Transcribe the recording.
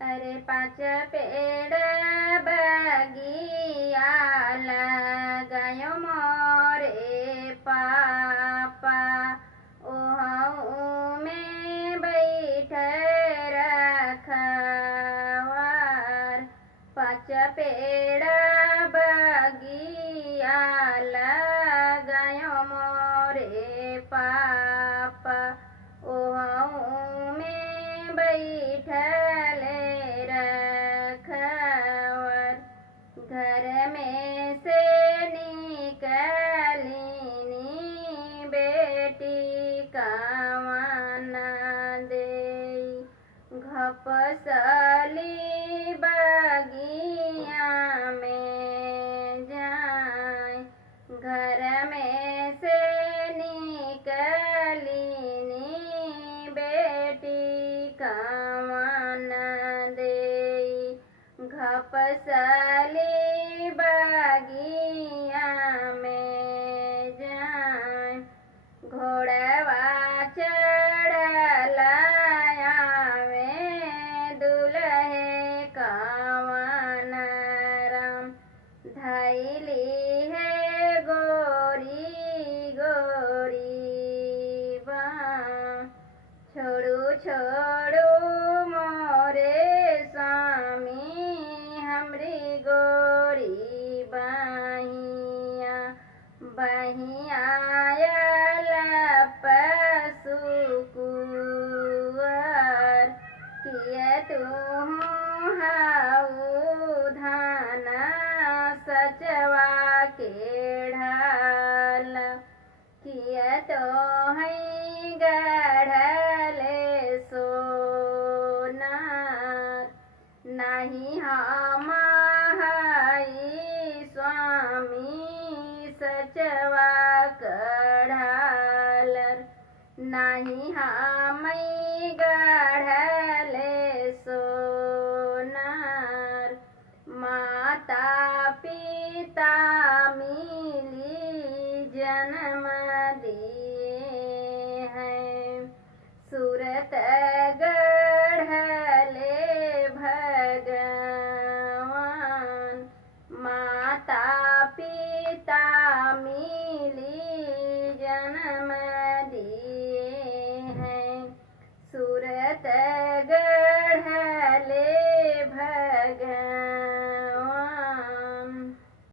अरे पाँच पेड़ बगिया लगायो मोरे पापा, ओहू में बैठ रखवार। पाँच पेड़ बगिया लगायो मोरे पापा, ओहू में बैठल रखवार। घर में से निकलिनी बेटी कवाना देई, घपसली बगिया में जाए। घर में से निकलिनी बेटी कवाना देई, घपसली बगिया में जाए। घोड़वा चढ़ल आवे दुल्हे कवाना राम, धैली है गोरी गोरी बाँ। छोड़ू छोड़ू मोरे स्वामी हमरी गोरी बहिया, बहिया पसुकुआर। किए तू हाउ धाना सचवा के ढाल, किए तो है गढ़ले सोनार। नहीं हम हई स्वामी सचवा कढ़ालर, नहीं हम गढ़ले सोनार। माता पिता